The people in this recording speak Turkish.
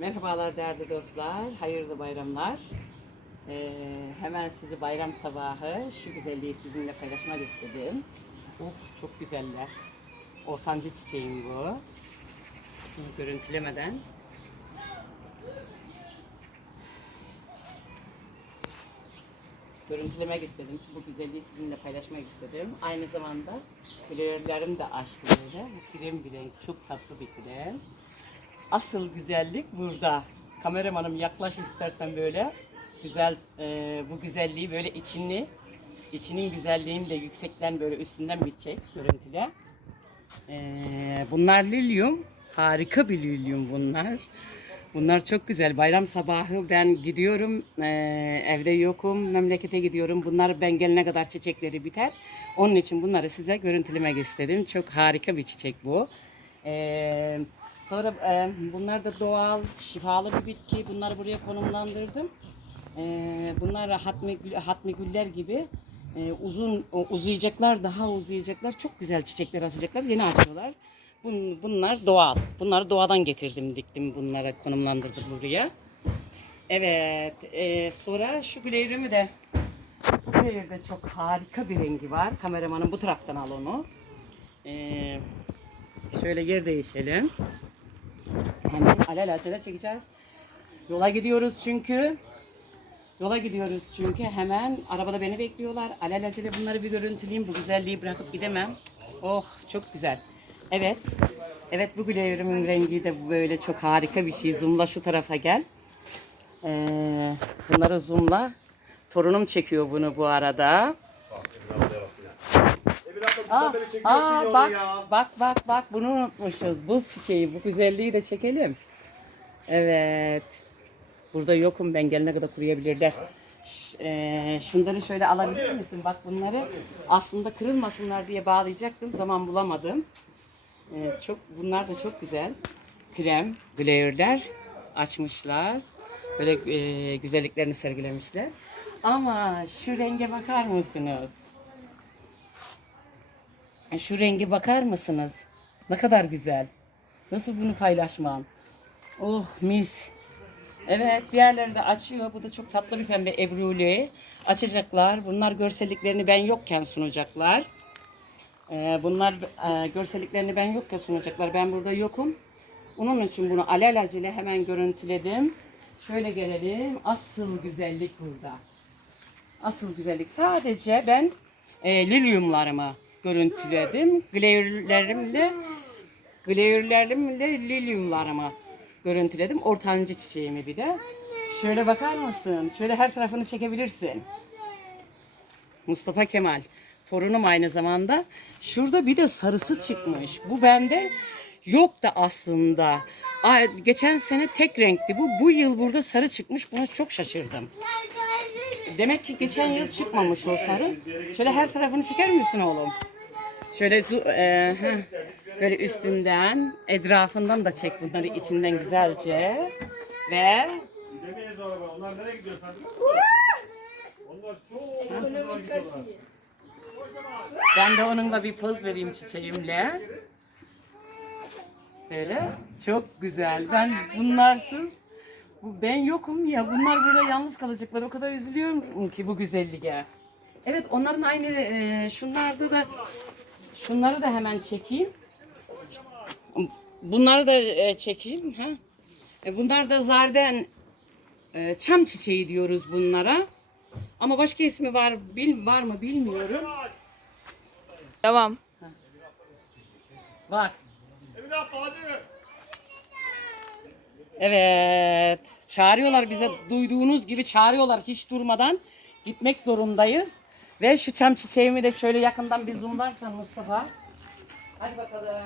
Merhabalar değerli dostlar, hayırlı bayramlar. Ee, hemen sizi bayram sabahı şu güzelliği sizinle paylaşmak istedim. Of çok güzeller. Ortancı çiçeğim bu. Bunu görüntülemeden. Görüntülemek istedim. Bu güzelliği sizinle paylaşmak istedim. Aynı zamanda flörlerim de açtı böyle. Bu krem bir renk. Çok tatlı bir krem. Asıl güzellik burada. Kameramanım yaklaş istersen böyle. Güzel e, bu güzelliği böyle içini içinin güzelliğini de yüksekten böyle üstünden bir çek görüntüle. E, bunlar lilyum. Harika bir lilyum bunlar. Bunlar çok güzel. Bayram sabahı ben gidiyorum. e, evde yokum. Memlekete gidiyorum. Bunlar ben gelene kadar çiçekleri biter. Onun için bunları size görüntülemek istedim. Çok harika bir çiçek bu. E, sonra e, bunlar da doğal, şifalı bir bitki. Bunları buraya konumlandırdım. E, bunlar hatmi, hatmi güller gibi e, uzun uzayacaklar, daha uzayacaklar. Çok güzel çiçekler açacaklar. Yeni açıyorlar. Bun- Bunlar doğal. Bunları doğadan getirdim, diktim bunlara konumlandırdım buraya. Evet, e, sonra şu güleyrimi de Güleyrde çok harika bir rengi var. Kameramanın bu taraftan al onu. E, şöyle yer değişelim. Hemen alelacele çekeceğiz. Yola gidiyoruz çünkü. Yola gidiyoruz çünkü hemen arabada beni bekliyorlar. Alelacele bunları bir görüntüleyeyim. Bu güzelliği bırakıp gidemem. Oh çok güzel. Evet. Evet bu güleğirimin rengi de böyle çok harika bir şey. Zoomla şu tarafa gel. Ee, bunları zoomla. Torunum çekiyor bunu bu arada. Aa, aa bak, bak bak bak bunu unutmuşuz. Bu şeyi, bu güzelliği de çekelim. Evet. Burada yokum ben gelene kadar kuruyabilirler. Ş- eee, şunları şöyle alabilir misin? Bak bunları aslında kırılmasınlar diye bağlayacaktım. Zaman bulamadım. Eee, çok bunlar da çok güzel. Krem, glare açmışlar. Böyle eee, güzelliklerini sergilemişler. Ama şu renge bakar mısınız? Şu rengi bakar mısınız? Ne kadar güzel. Nasıl bunu paylaşmam? Oh mis. Evet diğerleri de açıyor. Bu da çok tatlı bir pembe ebruli. Açacaklar. Bunlar görselliklerini ben yokken sunacaklar. Ee, bunlar e, görselliklerini ben yokken sunacaklar. Ben burada yokum. Onun için bunu alelacele hemen görüntüledim. Şöyle gelelim. Asıl güzellik burada. Asıl güzellik. Sadece ben e, lilyumlarımı görüntüledim. Gleyürlerimle gleyürlerimle lilyumlarımı görüntüledim. Ortancı çiçeğimi bir de. Şöyle bakar mısın? Şöyle her tarafını çekebilirsin. Mustafa Kemal. Torunum aynı zamanda. Şurada bir de sarısı çıkmış. Bu bende yok da aslında. Geçen sene tek renkti bu. Bu yıl burada sarı çıkmış. Buna çok şaşırdım. Demek ki geçen yıl çıkmamış o sarı. Şöyle her tarafını çeker misin oğlum? Şöyle e, böyle üstünden, etrafından da çek bunları içinden güzelce. Ve Gidemeyiz araba. Onlar nereye gidiyor? Onlar çok ben de onunla bir poz vereyim çiçeğimle. Böyle çok güzel. Ben bunlarsız bu ben yokum ya. Bunlar burada yalnız kalacaklar. O kadar üzülüyorum ki bu güzelliğe. Evet onların aynı e, şunlarda da şunları da hemen çekeyim. Bunları da e, çekeyim. Ha? E, bunlar da zarden e, çam çiçeği diyoruz bunlara. Ama başka ismi var bil, var mı bilmiyorum. Devam. Bak. Emine abla hadi. Evet. Çağırıyorlar bize. Duyduğunuz gibi çağırıyorlar hiç durmadan. Gitmek zorundayız. Ve şu çam çiçeğimi de şöyle yakından bir zoomlarsan Mustafa. Hadi bakalım.